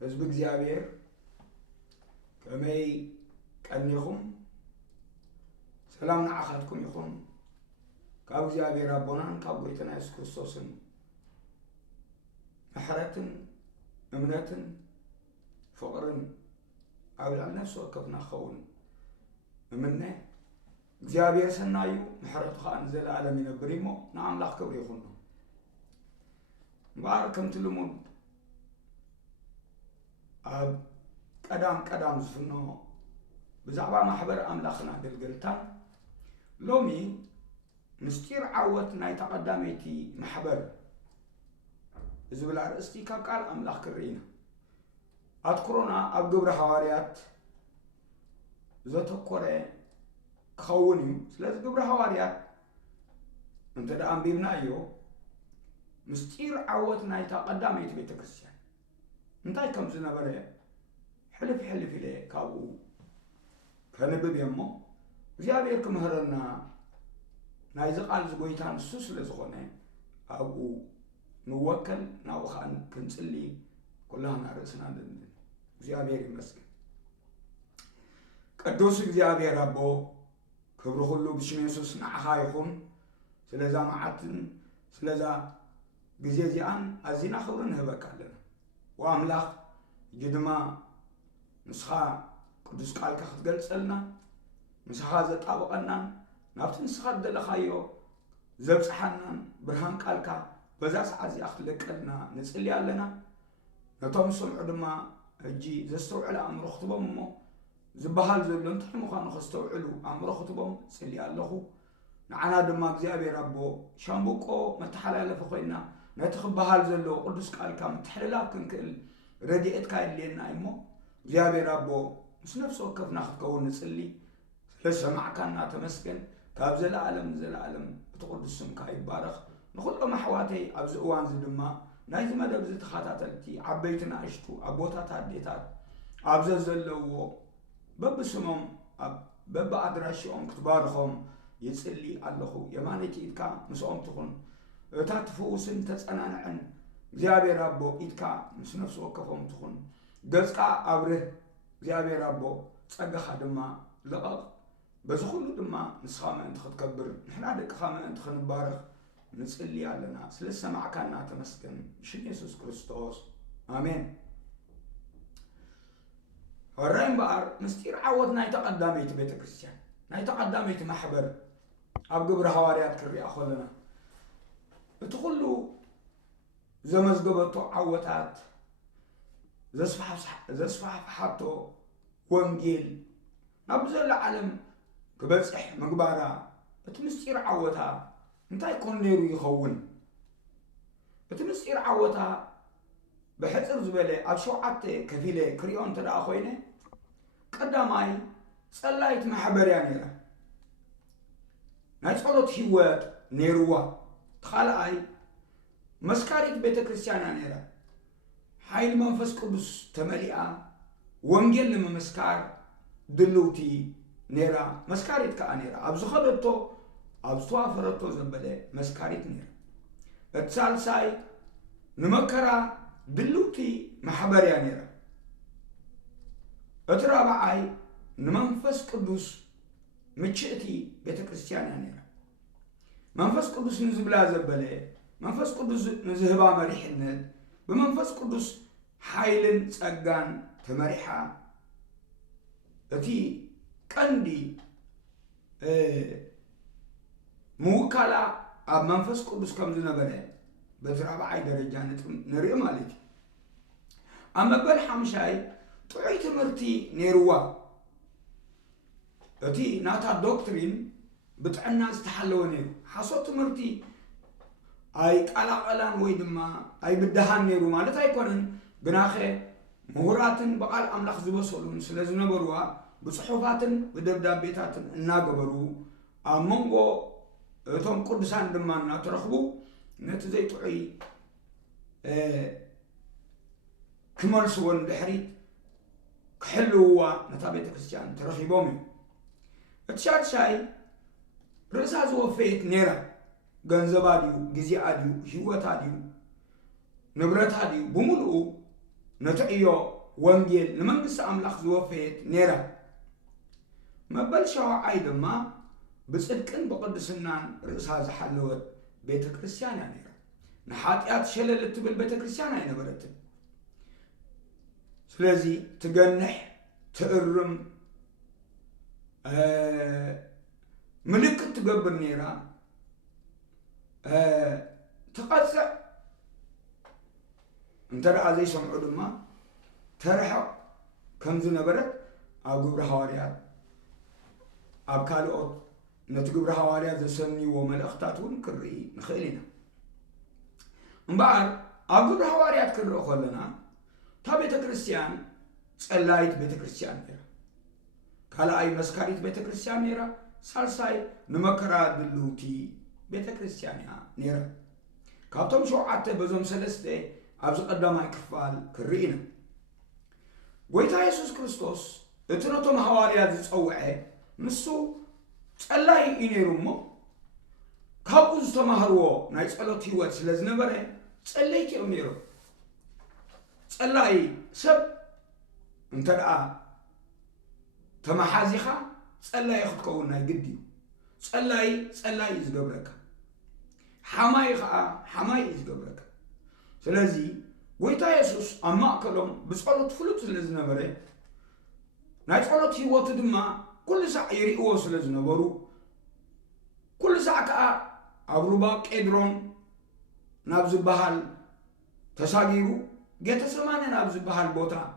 حزب እግዚአብሔር كمي ቀኒኹም ሰላም ንዓኻትኩም ይኹን ካብ እግዚአብሔር አቦናን ካብ ጌታና ኢየሱስ ክርስቶስን ምሕረትን እምነትን ፍቅርን ኣብ ልዕሊ ነፍሲ ወከፍና ክኸውን እምነ እግዚአብሔር ሰናዩ ምሕረቱ ከዓ ንዘለዓለም ይነብር እሞ ንኣምላኽ ክብሪ ይኹን እምበር ከምቲ ልሙድ ኣብ ቀዳም ዝፍኖ ብዛዕባ ማሕበር ኣምላኽና ኣገልገልታን ሎሚ ምስጢር ዓወት ናይ ተቐዳመይቲ ማሕበር ዝብል ኣርእስቲ ካብ ቃል ኣምላኽ ክርኢና ኣትኩሮና ኣብ ግብረ ሃዋርያት ዘተኮረ ክኸውን እዩ ስለዚ ግብረ ሃዋርያት እንተደኣ አንቢብናዮ ምስጢር ዓወት ናይ ተቐዳመይቲ ቤተ ክርስቲያን እንታይ ከም ዝነበረ ሕልፍ ኢለ ካብኡ ከንብብ እሞ እግዚአብሔር ክምህረና ናይ ዝቃል ዝጎይታ ንሱ ስለ ዝኾነ ኣብኡ ንወከል ናብኡ ከዓ ክንጽሊ ኩላህና ርእስና ንድንድን እግዚአብሔር ይመስገን ቅዱስ እግዚአብሔር አቦ ክብሪ ሁሉ ብሽም ኢየሱስ ንዓኻ ይኹን ስለዛ መዓልትን ስለዛ ግዜ እዚኣን ኣዝና ክብሪ ንህበካ ኣለና ወኣምላኽ እጂ ድማ ንስኻ ቅዱስ ቃልካ ክትገልጸልና ንስኻ ዘጣብቐናን ናብቲ ንስኻ ዝደለኻዮ ዘብፅሓናን ብርሃን ቃልካ በዛ ሰዓት እዚኣ ክትለቀልና ንጽሊ ኣለና ነቶም ሰምዑ ድማ ሕጂ ዘስተውዕሉ ኣእምሮ ክትቦም እሞ ዝበሃል ዘሎ እንታይ ምዃኑ ከስተውዕሉ ኣእምሮ ክትቦም ጽሊ ኣለኹ ንዓና ድማ እግዚአብሔር ኣቦ ሻምቡቆ መተሓላለፊ ኮይና ነቲ ክበሃል ዘሎ ቅዱስ ቃልካ ምትሕልላፍ ክንክእል ረድኤትካ የድልየና እሞ እግዚአብሔር ኣቦ ምስ ነፍሲ ወከፍና ክትከውን ንጽሊ ስለሰማዕካና ተመስገን ካብ ዘለዓለም ንዘለዓለም ብትቅዱስ ስምካ ይባረኽ ንኹሎም ኣሕዋተይ ኣብዚ እዋን እዚ ድማ ናይቲ መደብ እዚ ተኸታተልቲ ዓበይቲ ንኣሽቱ ኣቦታት ኣዴታት ኣብዘ ዘለውዎ በብስሞም በብኣድራሽኦም ክትባርኾም ይጽሊ ኣለኹ የማነይቲ ኢድካ ምስኦም ትኹን እታ ትፍውስን ተጸናንዕን እግዚአብሔር አቦ ኢድካ ምስ ነፍሲ ወከፎም ትኹን ገጽካ ኣብርህ እግዚአብሔር አቦ ጸጋኻ ድማ ልቐቕ በዚ ኩሉ ድማ ንስኻ ምእንቲ ክትከብር ንሕና ደቅኻ ምእንቲ ክንባረኽ ንጽሊ ኣለና ስለ ሰማዕካና ተመስገን ብሽም ኢየሱስ ክርስቶስ ኣሜን ወራይ እምበኣር ምስጢር ዓወት ናይ ተቐዳመይቲ ቤተ ክርስቲያን ናይ ተቐዳመይቲ ማሕበር ኣብ ግብረ ሃዋርያት ክሪኣ ከለና እቲ ኩሉ ዘመዝገበቶ ዓወታት ዘስፋሕፍሓቶ ወንጌል ናብ ዘሎ ዓለም ክበጽሕ ምግባራ እቲ ምስጢር ዓወታ እንታይ ኮን ነይሩ ይኸውን እቲ ምስጢር ዓወታ ብሕፅር ዝበለ ኣብ 7 ከፊለ ክሪኦ እንተደኣ ኮይነ ቀዳማይ ጸላይት ማሕበርያ ነይራ ናይ ጸሎት ህይወት ነይሩዋ ተኻልኣይ መስካሪት ቤተ ክርስቲያና ነይራ ሓይሊ መንፈስ ቅዱስ ተመሊኣ ወንጌል ንምምስካር ድልውቲ ነይራ መስካሪት ከዓ ነይራ ኣብ ዝኸደቶ ኣብ ዝተዋፈረቶ ዘበለ መስካሪት ነይራ እቲ ሳልሳይ ንመከራ ድልውቲ ማሕበርያ ነይራ እቲ ራብዓይ ንመንፈስ ቅዱስ ምችእቲ ቤተ ክርስቲያና ነይራ መንፈስ ቅዱስ ንዝብላ ዘበለ መንፈስ ቅዱስ ንዝህባ መሪሕነት በመንፈስ ቅዱስ ሓይልን ጸጋን ተመሪሓ እቲ ቀንዲ ምውካላ ኣብ መንፈስ ቅዱስ ከም ዝነበረ በቲ ራብዓይ ደረጃ ንርኢ ማለት እዩ ኣብ መበል ሓምሻይ ጥዑይ ትምህርቲ ነይሩዋ እቲ ናታ ዶክትሪን ብጥዕና ዝተሓለወ ነይሩ ሓሶት ትምህርቲ ኣይ ቃላቀላን ወይ ድማ ኣይ ብድሃን ነይሩ ማለት ኣይኮነን ግናኸ ምሁራትን በቃል ኣምላኽ ዝበሰሉን ስለ ዝነበሩዋ ብጽሑፋትን ብደብዳቤታትን እናገበሩ ኣብ መንጎ እቶም ቅዱሳን ድማ እናተረኽቡ ነቲ ዘይጥዑይ ክመልስዎን ድሕሪት ክሕልውዋ ነታ ቤተ ክርስቲያን ተረኺቦም እዩ እቲ ሻድሻይ ርእሳ ዝወፈየት ነይራ ገንዘባ ድዩ ጊዜኣ ድዩ ህይወታ ድዩ ንብረታ ድዩ ብምልኡ نتعيو وانجيل نمنقص أملاخ زوفيت نيرا مبل شو عيد ما بصدقن بقدسنان رئيس هذا حلوت بيت كريستيان يعني نحاتيات شلل تبل بيت كريستيان يعني برت سلازي تجنح تقرم ملك تقبل نيرا تقصع انت رأى زي سمعوا دما ترحق كنز نبرت أقبر حواريات أبكالوت نتقبر حواريات زسمني وملأختاتون كري نخيلنا مبار أقبر حواريات كري خلنا تا بيت كريستيان صلايت بيت كريستيان نيرا كالا أي مسكاريت بيت كريستيان نيرا سالساي نمكرا دلوتي بيت كريستيان نيرا كابتم شو عطي بزوم سلسته أبز قدامي كفال كرينا ويتا يسوس كريستوس اتنطم حواريات زصوعه نسو صلاي ينيرمو كابوز تمهرو ناي صلوت هيوت سلازنبره صليت يميرو صلاي سب انترا تمحازيخا صلاي يخدكون ناي قديو صلاي يزغبرك حماي يزغبرك سلازي ويتا يسوس أما كلام بصلوت فلوت سلازنبره ناي صلوت هيوت دما كل ساعة يريقوا سلازنبرو كل ساعة كأ أبروبا كيدرون نابز بحال تساقيرو جيت سمانة نابز بحال بوتا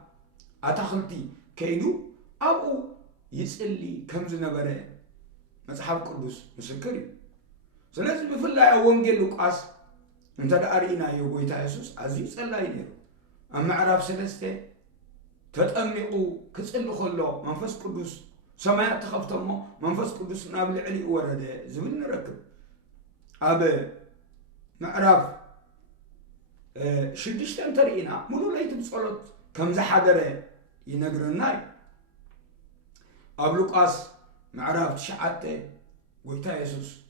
أتخلتي كيدو أبو يسألي كم زنبره مصحف قدوس مسكري سلازي بفلا وانجيل لوقاس انت دارينا يوغويتا يسوس عزيز صلاي نيرو أما عرف سلسته تتأمقوا كتصلوا خلو منفس قدوس سماء تخفتمو منفس قدوس نابل علي ورده زمن نركب أبا معرف شدشتن ترينا ملو ليت بصلت كم زحدره ينقرناي أبلوقاس معرف تشعته ويتا يسوس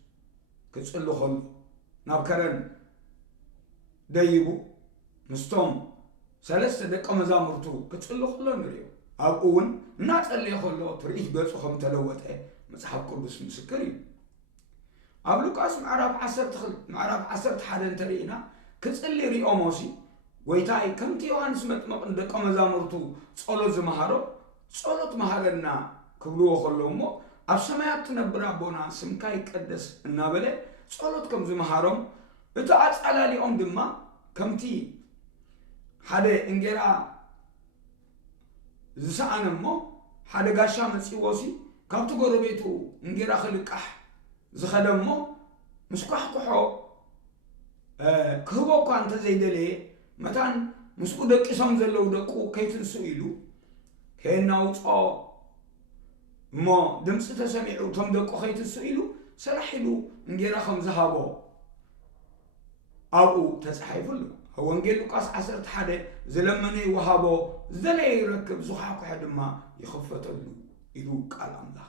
كتصلوا خلو نابكرن دايبو مستوم ثلاثة دقة مزامرتو كتصلوا خلو نريو أبقون ناتقلي خلو تريد بيصو خم تلوته مصحف قدس مسكري أبلوقاس معرف عسرت حدا ترينا كتصلي ريو موسي ويتاي كمتي يوحنس مطمق دقة مزامرتو صلو زمهارو صلوت مهارنا كبلو خلو مو أب سمايات تنبرا بونا سمكاي قدس النابلة صلوت كم زمهارم إتاعت على ليوم دما كمتي حدا انجرا زسان مو حدا غاشا مصيوسي كابتو غوربيتو انجرا خلقح زخدم مو مسكح كحو كهبو كانت زيدلي متان مسكو دقيسام زلو دقو كيتنسو يلو كيناوصو مو دمص تسمعو تم دقو كيتنسو يلو سرحلو انجرا خمزهابو أبو تسحيفلو هو انجيل لوقاس 11 زلمني وهابو زلي يركب زخاكو حد ما يخفتلو يدو قال الله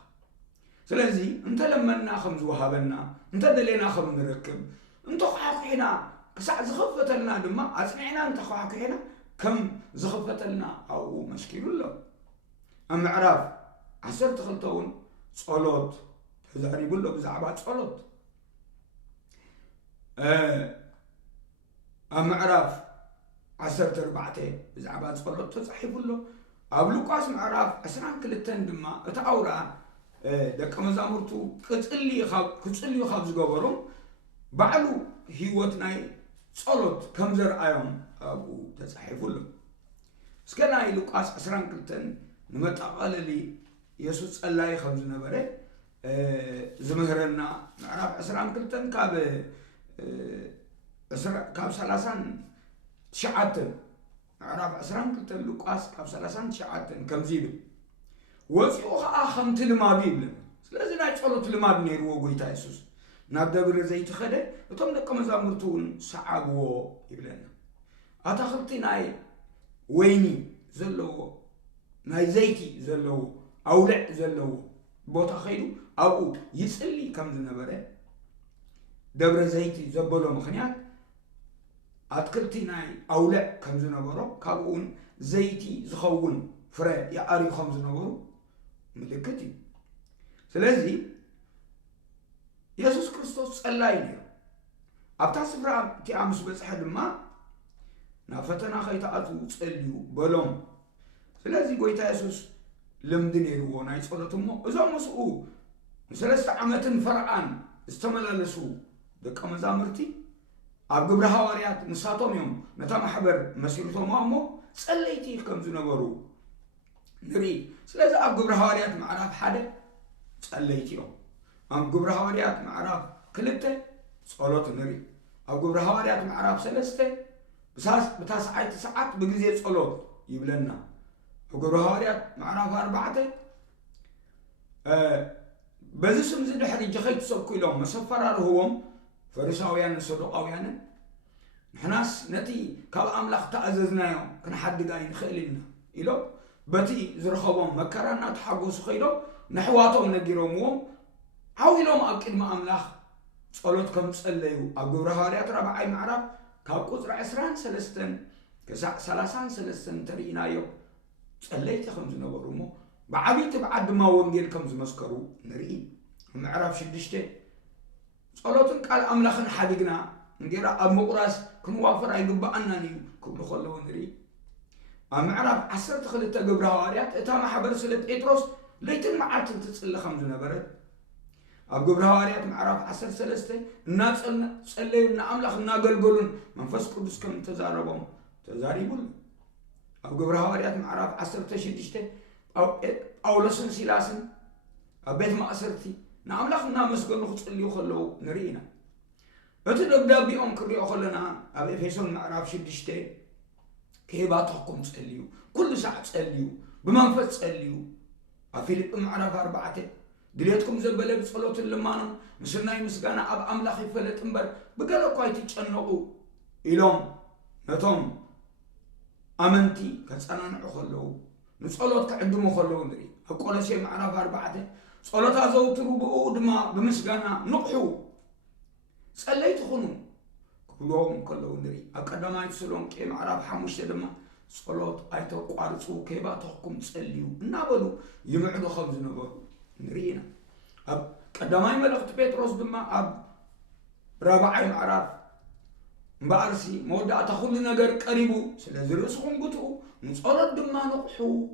سلازي انت لمنا خمز وهابنا انت دلينا خم نركب انت خاكو هنا كسع زخفتلنا دما اسمعنا انت خاكو هنا كم زخفتلنا او مشكل له ام عراف 10 خلطون صلوت تزاري بلو بزعبا صلوت معرف 14 بزعبات صلوت تصحيف له أبلوقاس معرف أسران كلتن دما أتعورا دك مزامرتو كتصلي خاب زغبرهم بعلو هيوتناي صلوت كم زر أيام أبو تصحيف له سكناي لوقاس أسران كلتن نمتقال لي يسوع الله خبز نبره زمهرنا معرف أسران كلتن كاب كاب 30 شعاتن عرب 10 كلتن لوقاس كاب 30 شعاتن كم زيدو وصيو خمت لماد يبل ስለዚህ ናይ ጸሎት ልማድ ነይርዎ ጎይታ ኢየሱስ ናብ ደብረ ዘይት ኸደ እቶም ደቀ መዛሙርቱን ሰዓግዎ ይብለና ኣታኽልቲ ናይ ወይኒ ዘለዎ ናይ ዘይቲ ዘለዎ ኣውልዕ ዘለዎ ቦታ ኸይዱ ኣብኡ ይጽሊ ከም ዝነበረ ደብረ ዘይት ዘበሎ ምኽንያት أتكلتي ناي أولع كم زنبرو كابون زيتي زخون فرا يا أري خم زنبرو ملكتي سلازي يسوع كريستوس الله أبتاع سفرة تي عمس بس حد ما نافتنا خيط أتو تسأليو بلوم سلازي قويتا يسوس لمدني رونا يسألتهم إذا مسؤول سلست عمتن فرعان استمل لسو دك مزامرتي أبقى حواريات نساتهم يوم متى محبر مسيرتهم أمو سأليتي كم زنبرو نريد سلازي أبقى حواريات معرف حدا سأليتي يوم أبقى حواريات معرف كلبته صلوت نري أبقى حواريات معرف سلسته بتاس عيت ساعات بجزية صلوت يبلنا أبقى حواريات معرف 4 بزسم زد حد جخيت سبكوا لهم مسفر هوم فريساويان صدقاويان نحناس نتي كاب أملاخ تأززنا يوم كنا حد قاين خيلنا إلو بتي زرخبهم مكرنا تحقوس خيلو نحواتهم نجيرهم حاولهم أكيد ما أملاخ صلوت كم تسأليو أبو رهاريات ربعي معرف كاب قطر 23 كسع 33 ترينا يوم تسأليت خمس نبرمو بعبيت بعد ما ونجيل كم زمسكرو نري معرف شدشته صلوتن قال أملاخن حدقنا نجيرا أمقراس كن وافر يقبا أناني كل خلو نري معرف 10 خلت قبر هواريات إتا محبر سلت إتروس ليتن معات تسأل خمس نبرت أقبر هواريات معرف 10 سلسته الناس تسألين أملاخ ناقلقلون منفس قدس كم تزاربهم تزاريبون أقبر هواريات معرف 10 تشدشته أو لسن سلاسن أبيت ما أسرتي نعملخ نامسكن نخص اللي يخلو نرينا أتدبدا بيوم كري أخلنا أبي فيسون معرف شدشته كيبات حكم تسأليو كل ساعة تسأليو بمنفس تسأليو أفيلب معرف 4 دليتكم زبالة بصلوت اللمانو مسلناي مسكانا أب أملاخ يفلت انبر بقالو قايتي تشنقو إلوم نتوم أمنتي كتسألنا نعخلو نصلوت كعدمو خلو ندري أقول شيء معنا 4 صلوت أزوترو بقود ما بمسجنا نقحو صليت خنو كلهم خلو ندري أقدم يسلون كي معرف 5 دما صلوت أيتو قارصو كيبا تحكم تصليو نابلو يمعدو خبز نبر نرينا أب قدماي ملخت بيتروس دما أب ربعي معرف مبارسي مودا تخل نجر قريبو سلازي رسخون قطعو نصلت دما نقحو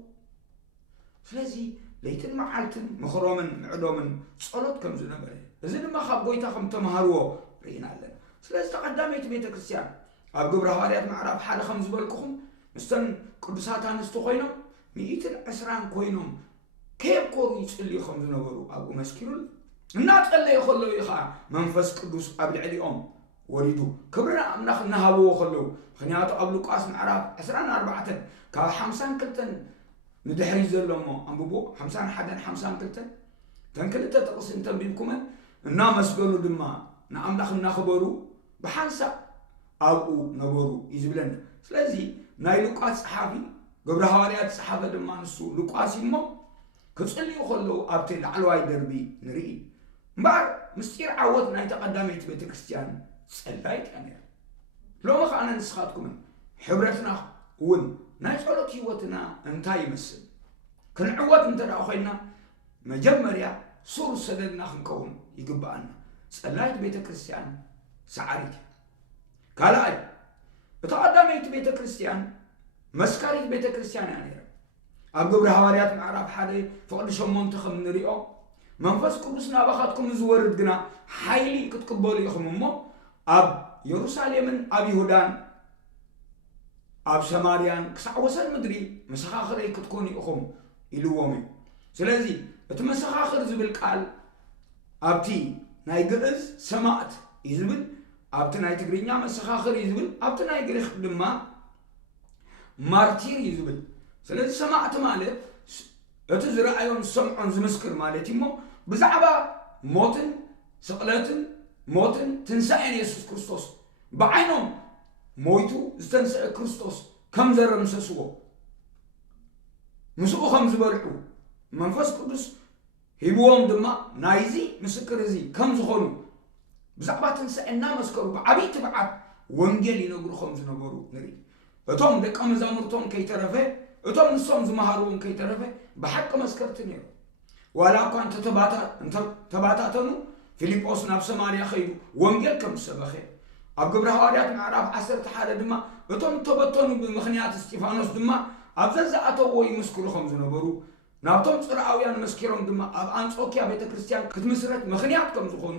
سلازي ليتن معالتن مخرومن معدومن صلت كم زنبره إذن ما خاب قويتا خم تمهارو رينا لنا سلازي تقدميت بيت كريستيان أب قبر هواريات معرف حال 5 بالكم مستن قدسات أنستو خوينم 120 كوينم كيف كورو يصلي 5 زنبرو أبو مسكيرون النات اللي يخلو يخا منفس قدس أبل عليهم وريدو كبرنا أملاخ نهابو خلو خنياتو أبلو قاس معرف 24 كا 50 كلتن ندحري زلمو أمبو 51 كلتن تنكلتا تقص انتن بيبكم النا مسقلو دما نا أملاخ نخبرو بحانسا أبو نبرو يزبلن سلازي ناي لوقاس صحابي قبر هواريات صحابة دما نسو لوقاس يمو كتصلي خلو أبتي العلواي دربي نري مبار مستير عوض ناي تقدميت بيت كريستيان سألايت أنا لو ما أنا نسخاتكم حبرتنا ون نايصلوت هيوتنا انتاي مسل كنعوت انت أخينا مجمريا صور سددنا خنكون يقبأنا سألايت بيت كريستيان سعاريت كالاي بتقدميت بيت كريستيان مسكاريت بيت كريستيان يعني أبقى حواريات معرف حالي فقد شمون تخم نريو منفس قدسنا بخاتكم زورد قنا حيلي كتقبلوا يخممو أب يروساليمن أب يهودان أب سماريان كسعوسن مدري مسخاخري كتكوني أخم إلوومي سلازي بتمسخاخر زبل قال أبتي ناي قرز سماعت يزبل أبتي ناي تقرينيا مسخاخر يزبل أبتي ناي قريخ دما مارتير يزبل سلازي سماعت مالت اتزرع أيون سمعون زمسكر مالتي مو بزعبا موتن سقلاتن موتن تنسأين يسوس كريستوس بعينهم مويتو استنسأ كريستوس كم زر مسسوه مسوه خمس برحو منفس قدس هيبوهم دما نايزي مسكر زي كم زخونو بزعبا تنسأنا مسكرو بعبي تبعات ወንጌል ይነግሩኹም ዝነበሩ ንርኢ እቶም ደቀ መዛሙርቶም ከይተረፈ እቶም ንሶም ዝመሃሩዎም ከይተረፈ ብሓቂ መስከርቲ ነይሩ ዋላ እኳ ተባታተኑ ፊልጶስ ናብ ሰማርያ ኸይዱ ወንጌል ከም ሰበኸ ኣብ ግብረ ሐዋርያት ምዕራፍ 11 ድማ እቶም ተበተኑ ብምኽንያት እስጢፋኖስ ድማ ኣብ ዘዝኣተዎ ይምስክሩ ከም ዝነበሩ ናብቶም ጽርዓውያን መስኪሮም ድማ ኣብ አንጾኪያ ቤተክርስቲያን ክትምስረት ምኽንያት ከም ዝኾኑ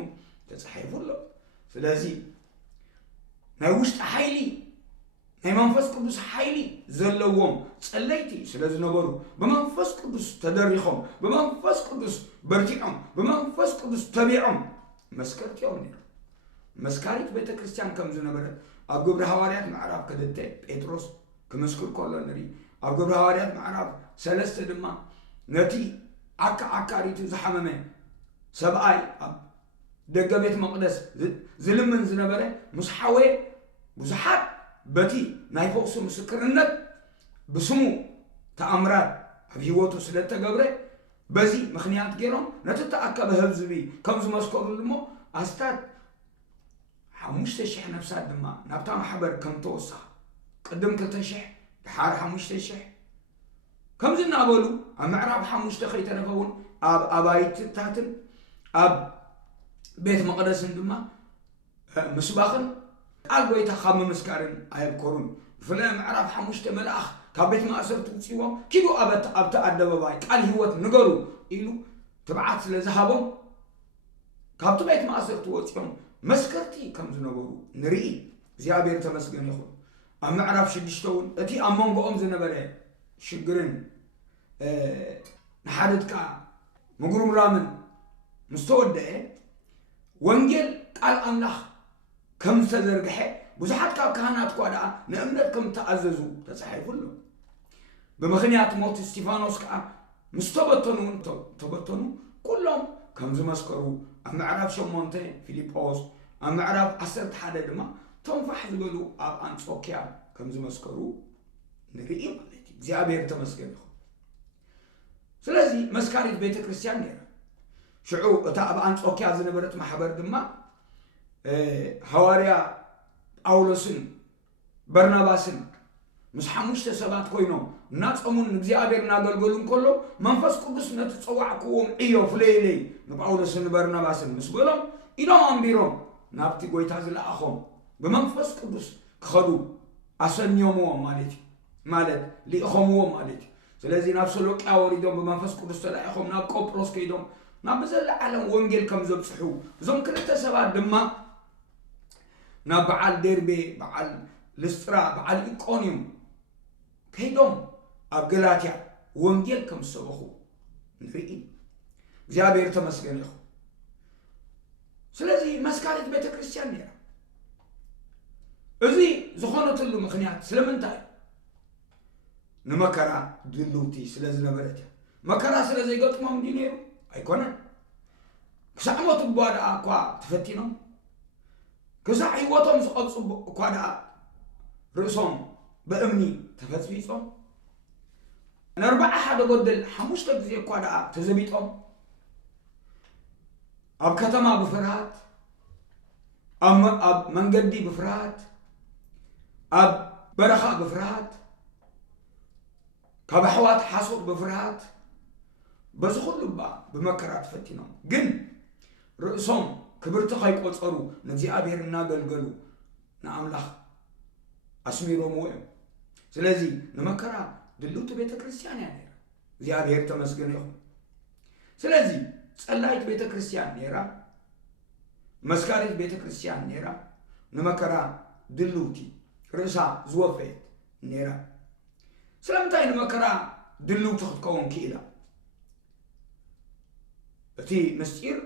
ተጻሒፉ ኣሎ ስለዚ ናይ ውሽጢ ሓይሊ ናይ መንፈስ ቅዱስ ሓይሊ ዘለዎም ጸለይቲ ስለዝነበሩ በመንፈስ ቅዱስ ተደሪኾም በመንፈስ ቅዱስ በርቲዖም በመንፈስ ቅዱስ ተቢዖም መስከርቲዮም ነይሩ መስካሪት ቤተክርስቲያን ከም ዝነበረት ኣብ ግብረ ሐዋርያት ምዕራፍ 2 ጴጥሮስ ክምስክር ከሎ ንርኢ ኣብ ግብረ ሐዋርያት ምዕራፍ 3 ድማ ነቲ አካሪቱ ዝሐመመ ሰብኣይ ኣብ ደገ ቤት መቅደስ ዝልምን ዝነበረ ምስሓዌ ብዙሓት በቲ ናይ ፈውሱ ምስክርነት ብስሙ ተኣምራት ኣብ ህይወቱ ስለተገብረ በዚ ምኽንያት ገይሮም ነቲ ተኣከበ ህዝቢ ከም ዝመስከሩሉ እሞ ኣስታት 5,000 ነፍሳት ድማ ናብታ ማሕበር ከም ተወሰኸ ቅድም 2,000 ድሓር 5,000 ከም ዝናበሉ ኣብ ምዕራፍ 5 ከይተረፈውን ኣብ ኣባይትታትን ኣብ ቤት መቅደስን ድማ ምስባኽን ቃል ጎይታ ካብ ምምስካርን ኣይብከሩን ብፍላይ ምዕራፍ 5 መልኣኽ ካብ ቤት ማእሰርቲ ውፅዎም ኪዱ ኣብቲ ኣደባባይ ቃል ህይወት ንገሩ ኢሉ ትብዓት ስለዝሃቦም ካብቲ ቤት ማእሰርቲ ወፅኦም መስከርቲ ከም ዝነበሩ ንርኢ እግዚአብሔር ተመስገን ይኹን ኣብ ምዕራፍ 6 እውን እቲ ኣብ መንጎኦም ዝነበረ ሽግርን ንሓደድካ ምጉርምራምን ምስተወድአ ወንጌል ቃል ኣምላኽ ከም ዝተዘርግሐ ብዙሓት ካብ ካህናት ኳ ደኣ ንእምነት ከም ተኣዘዙ ተጻሒፉ ኣሎ ብምኽንያት ሞት እስጢፋኖስ ከዓ ተበተኑ ኩሎም ከም ዝመስከሩ ኣብ ምዕራፍ 8 ፊልጶስ ኣብ ምዕራፍ 11 ድማ ተንፋሕ ዝበሉ ኣብ አንጾኪያ ከም ዝመስከሩ ንርኢ ማለት እዩ እግዚአብሔር ተመስገን ይኹን ስለዚ መስካሪት ቤተክርስቲያን ነይራ ሽዑ እታ ኣብ አንጾኪያ ዝነበረት ማሕበር ድማ ሐዋርያ ጳውሎስን በርናባስን ምስ 5 ሰባት ኮይኖም እናጾሙን እግዚአብሔር እናገልገሉን ከሎ መንፈስ ቅዱስ ነቲ ጽዋዕክዎም ዕዮ ፍለይለይ ንጳውሎስን በርናባስን ምስ በሎም ኢሎም ኣንቢሮም ናብቲ ጎይታ ዝለኣኾም በመንፈስ ቅዱስ ክኸዱ ኣሰኞምዎም ማለት ሊእኾምዎም ማለት ስለዚ ናብ ሰሎቅያ ወሪዶም በመንፈስ ቅዱስ ተላኢኾም ናብ ቆጵሮስ ከይዶም ናብ ዘለዓለም ወንጌል ከም ዘብጽሑ እዞም ክልተ ሰባት ድማ ናብ በዓል ደርቤ በዓል ልስጥራ በዓል ኢቆንዮም ከይዶም ኣብ ገላትያ ወንጌል ከም ዝሰበኹ ንርኢ እግዚአብሔር ተመስገን ይኹን ስለዚ መስካሪት ቤተክርስቲያን ነይራ እዚ ዝኾነትሉ ምኽንያት ስለምንታይ ንመከራ ድልውቲ ስለዝነበረት መከራ ስለዘይገጥሞም እንዲ ነይሩ ኣይኮነን ክሳዕ ሞት እኳ ደኣ እኳ ተፈቲኖም ክሳዕ ህይወቶም ዝቐብፁ እኳ ደኣ ርእሶም በእምኒ ተፈፅቢፆም ንኣርባዓ ሓደ ጎደል 5 ግዜ እኳ ደኣ ተዘቢጦም ኣብ ከተማ ብፍርሃት ኣብ መንገዲ ብፍርሃት ኣብ በረኻ ብፍርሃት ካብ ኣሕዋት ሓሶት ብፍርሃት በዚ ኩሉ ብመከራ ተፈቲኖም ግን ርእሶም ክብርቲ ከይቆፀሩ ንእግዚአብሔር እናገልገሉ ንኣምላኽ ኣስሚሮም እዮም ስለዚ ንመከራ ድልውቲ ቤተክርስቲያን እያ ነይራ እግዚአብሔር ተመስገን ይኹን ስለዚ ጸላይት ቤተክርስቲያን ነይራ መስካሪት ቤተክርስቲያን ነይራ ንመከራ ድልውቲ ርእሳ ዝወፈየት ነይራ ስለምንታይ ንመከራ ድልውቲ ክትከውን ክኢላ እቲ ምስጢር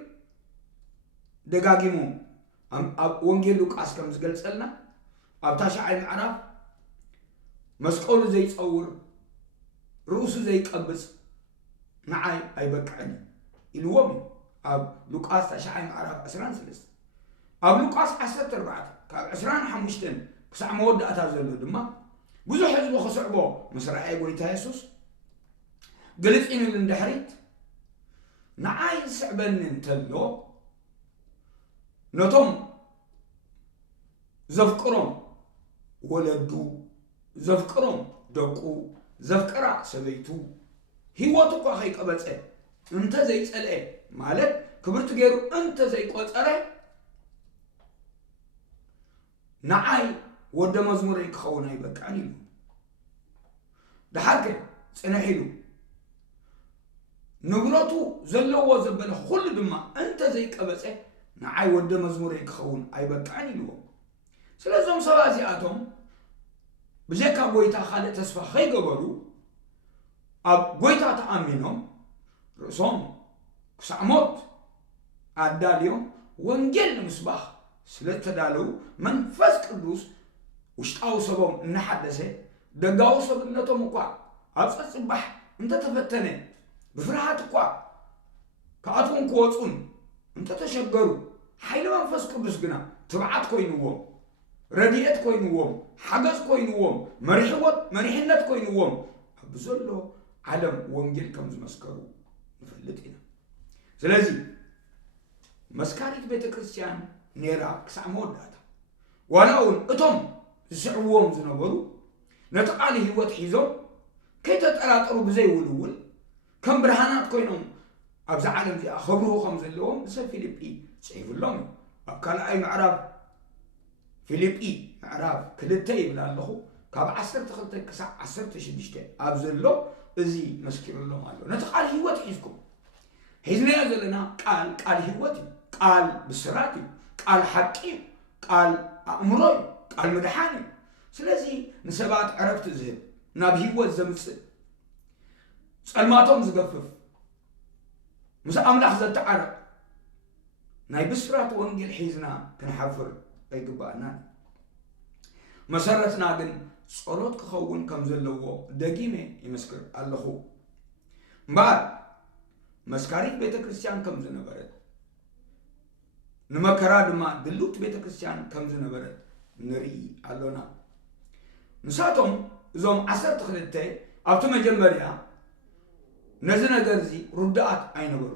ደጋጊሙ ኣብ ወንጌል ሉቃስ ከም ዝገልጸልና ኣብ ታሽዓይ ምዕራፍ መስቀሉ ዘይጸውር ርእሱ ዘይቀብጽ ንዓይ ኣይበቅዕኒ ኢልዎም ኣብ ሉቃስ ታሽዓይ ምዕራፍ 13 ኣብ ሉቃስ 14 ካብ 25 ክሳዕ መወዳእታ ዘሎ ድማ ብዙሕ ህዝቢ ክስዕቦ ምስ ረኣየ ጎይታ ኢየሱስ ግልጽ ኢሉ እንድሕሪት ንዓይ ዝስዕበኒ እንተሎ ነቶም ዘፍቅሮም ወለዱ ዘፍቅሮም ደቁ ዘፍቅራ ሰበይቱ ህይወቱ እኮ ከይቀበፀ እንተ ዘይጸልአ ማለት ክብርት ገይሩ እንተ ዘይቆፀረ ንዓይ ወደ መዝሙረይ ክኸውን ኣይበቃን ኢሉ ድሓር ፅንሕ ኢሉ ንብረቱ ዘለዎ ዘበለ ኩሉ ድማ እንተ ዘይቀበፀ ንዓይ ወደ መዝሙረይ ክኸውን ኣይበቃን ኢልዎም ስለዞም ሰባት እዚኣቶም ብዘካ ጎይታ ካልእ ተስፋ ከይገበሩ ኣብ ጎይታ ተኣሚኖም ርእሶም ክሳዕ ሞት ኣዳልዮም ወንጌል ንምስባኽ ስለተዳለው መንፈስ ቅዱስ ውሽጣዊ ሰቦም እናሓደሰ ደጋዊ ሰብነቶም እኳ ኣብ ፀፅባሕ እንተተፈተነ ብፍርሃት እኳ ከኣትውን ክወፁን እንተተሸገሩ ሓይሊ መንፈስ ቅዱስ ግና ትብዓት ኮይንዎም ረድኤት ኮይንዎም ሓገዝ ኮይንዎም መሪሕነት ኮይንዎም ኣብ ዘሎ ዓለም ወንጌል ከም ዝመስከሩ ንፈልጥ ኢና ስለዚ መስካሪት ቤተ ክርስቲያን ነራ ክሳዕ መወዳእታ ዋላ እውን እቶም ዝስዕብዎም ዝነበሩ ነቲ ቃል ህይወት ሒዞም ከይተጠራጠሩ ብዘይውልውል ከም ብርሃናት ኮይኖም ኣብዛ ዓለም እዚኣ ከብርሁ ከም ዘለዎም ሰብ ፊልጵ ፅሒፍሎም ኣብ ካልኣይ ምዕራፍ ፊልጵ ምዕራፍ 2 ይብል ኣለኹ ካብ 12 ክሳዕ 16 ኣብ ዘሎ እዚ መስኪሩሎም ኣሎ ነቲ ቃል ህይወት ሒዝኩም ሒዝናዮ ዘለና ቃል ህይወት እዩ ቃል ብስራት እዩ ቃል ሓቂ እዩ ቃል ኣእምሮ እዩ ቃል ምድሓን እዩ ስለዚ ንሰባት ዕረፍቲ ዝህብ ናብ ህይወት ዘምፅእ ጸልማቶም ዝገፍፍ ምስ ኣምላኽ ዘተዓረቕ ናይ ብስራት ወንጌል ሒዝና ክንሓፍር ኣይግባእና መሰረትና ግን ጸሎት ክኸውን ከም ዘለዎ ደጊሜ ይመስክር ኣለኹ እምበር መስካሪት ቤተ ክርስቲያን ከም ዝነበረት ንመከራ ድማ ድሉት ቤተ ክርስቲያን ከም ዝነበረት ንርኢ ኣሎና ንሳቶም እዞም 12 ኣብቲ መጀመርያ ነዚ ነገር እዚ ሩዳኣት ኣይነበሩ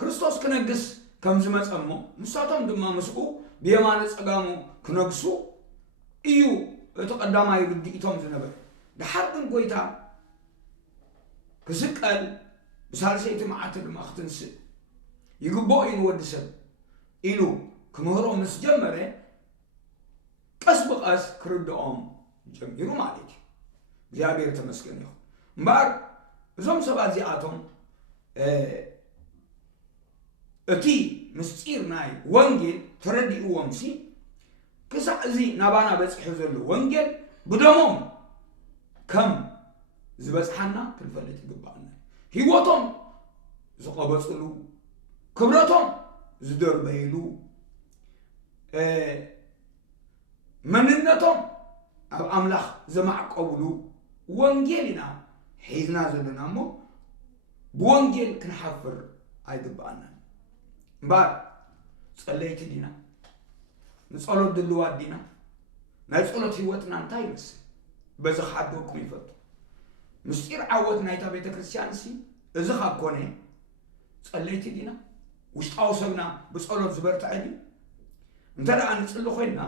ክርስቶስ ክነግስ ከም ዝመፀሞ ንሳቶም ድማ ምስኡ ብየማነ ፀጋሙ ክነግሱ እዩ እቲ ቀዳማይ ርድኢቶም ዝነበረ ድሓር ግን ጎይታ ክስቀል ብሳልሰይቲ መዓልቲ ድማ ክትንስእ ይግባእ እዩ ንወዲ ሰብ ኢሉ ክምህሮ ምስ ጀመረ ቀስ ብቀስ ክርድኦም ጀሚሩ ማለት እዩ እግዚአብሔር ተመስገን ይሁን እምበር እዞም ሰባት እዚኣቶም እቲ ምስጢር ናይ ወንጌል ተረዲእዎም ሲ ክሳዕ እዚ ናባና በፂሑ ዘሎ ወንጌል ብደሞም ከም ዝበፅሓና ክንፈልጥ ይግባእና ህይወቶም ዝቐበፅሉ ክብረቶም ዝደርበይሉ መንነቶም ኣብ ኣምላኽ ዘማዕቀብሉ ወንጌል ኢና ሒዝና ዘለና እሞ ብወንጌል ክንሓፍር ኣይግባእና እምበር ጸለይቲ ዲና ንጸሎት ድልዋት ዲና ናይ ጸሎት ህይወትና እንታይ ይመስል በዚ ሓድኩም ይፈቱ ምስጢር ዓወት ናይታ ቤተ ክርስቲያን ሲ እዚ ካብ ኮነ ጸለይቲ ዲና ውሽጣዊ ሰብና ብጸሎት ዝበርትዐ ዲ እንተደኣ ንጽሊ ኮይና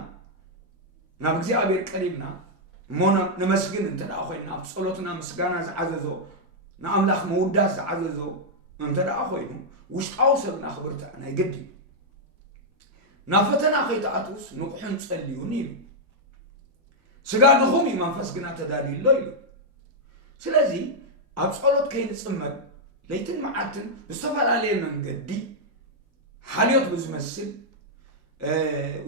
ናብ እግዚአብሔር ቀሪብና ሞና ነመስግን እንተደኣ ኮይና ጸሎትና ምስጋና ዝዓዘዞ ንኣምላኽ መውዳስ ዝዓዘዞ እንተደኣ ኮይኑ ውሽጣዊ ሰብና ክብርትዕ ናይ ግዲ ናብ ፈተና ከይተኣትውስ ንቑሕን ጸልዩን ኢሉ ስጋ ድኹም እዩ መንፈስ ግና ተዳልዩሎ ኢሉ ስለዚ ኣብ ጸሎት ከይንጽመድ ለይትን መዓልትን ብዝተፈላለየ መንገዲ ሓልዮት ብዝመስል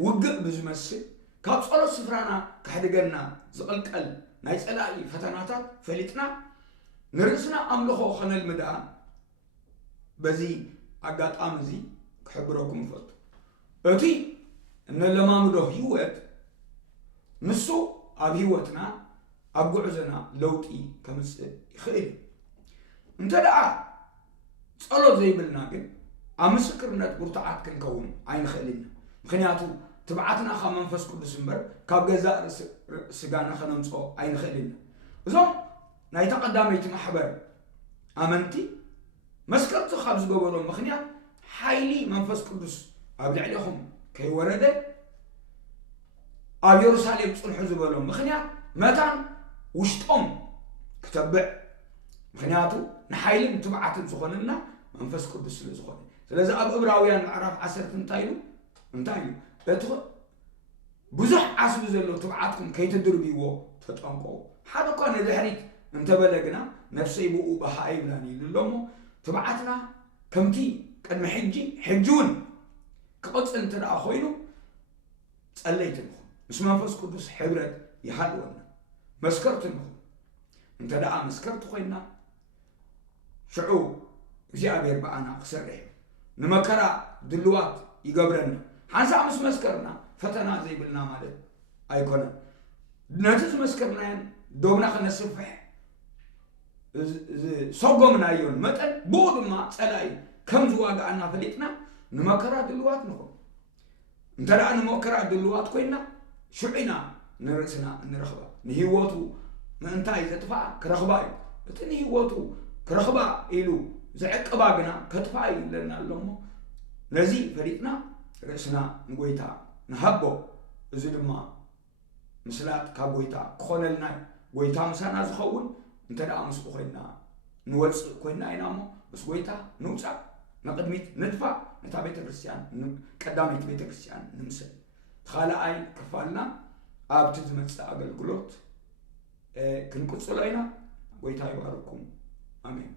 ውግእ ብዝመስል ካብ ጸሎት ስፍራና ክሕድገና ዝቕልቀል ናይ ጸላኢ ፈተናታት ፈሊጥና ንርእስና ኣምልኾ ኸነልምዳ በዚ ኣጋጣሚ እዚ ክሕብረኩም ይፈቱ እቲ እንለማምዶ ህይወት ንሱ ኣብ ህይወትና ኣብ ጉዕዞና ለውጢ ከምፅእ ይኽእል እንተደኣ ጸሎት ዘይብልና ግን ኣብ ምስክርነት ብርቱዓት ክንከውን ኣይንኽእልና ምክንያቱ ትብዓትና ካብ መንፈስ ቅዱስ እምበር ካብ ገዛእ ስጋና ኸነምፅኦ ኣይንኽእልና እዞም ናይ ተቐዳመይቲ ማሕበር ኣመንቲ መስከርቲ ካብ ዝገበሮም ምክንያት ሓይሊ መንፈስ ቅዱስ ኣብ ልዕሊኹም ከይወረደ ኣብ ኢየሩሳሌም ጽንሑ ዝበሎም ምኽንያት መታን ውሽጦም ክተብዕ ምኽንያቱ ንሓይልን ትብዓትን ዝኾነና መንፈስ ቅዱስ ስለ ዝኾነ ስለዚ ኣብ ዕብራውያን ምዕራፍ 10 እንታይ እዩ እቲ ብዙሕ ዓስቢ ዘሎ ትብዓትኩም ከይትድርብይዎ ተጠንቀቁ ሓደ እኳ ንድሕሪት እንተበለግና ነፍሰይ ብኡ ባሃ ይብላን ኢሉሎሞ ትብዓትና ከምቲ ቅድሚ ሕጂ እውን ክቕፅል እንተደኣ ኮይኑ ጸለይቲ ንኹን ምስ መንፈስ ቅዱስ ሕብረት ይሃልወና መስከርቲ ንኹን እንተደኣ መስከርቲ ኮይና ሽዑ እግዚአብሔር በኣና ክሰርሕ ንመከራ ድልዋት ይገብረና ሓንሳ ምስ መስከርና ፈተና ዘይብልና ማለት ኣይኮነን ነቲ ዝመስከርናየን ዶብና ክነስፍሕ ሰጎምናዮን መጠን ብኡ ድማ ጸላይ ከም ዝዋጋኣና ፈሊጥና ንመከራ ድልዋት ንኹን እንተደኣ ንመከራ ድልዋት ኮይና ሽዑና ንርእስና እንረኽባ ንህይወቱ ምእንታይ ዘጥፋ ክረኽባ እዩ እቲ ንህይወቱ ክረኽባ ኢሉ ዘዕቅባ ግና ከጥፋ ይለና ኣሎሞ ነዚ ፈሊጥና ርእስና ንጎይታ ንሃቦ እዚ ድማ ምስላት ካብ ጎይታ ክኾነልና ጎይታ ምሳና ዝኸውን እንተደኣ ምስኡ ኮይና ንወፅእ ኮይና ኢና እሞ ምስ ጎይታ ንውፃእ ንቅድሚት ንድፋ ነታ ቤተ ክርስቲያን ቀዳመይቲ ቤተ ክርስቲያን ንምስል ካልኣይ ክፋልና ኣብቲ ዝመፅእ ኣገልግሎት ክንቅፅሎ ኢና ጎይታ ይባርኩም ኣሜን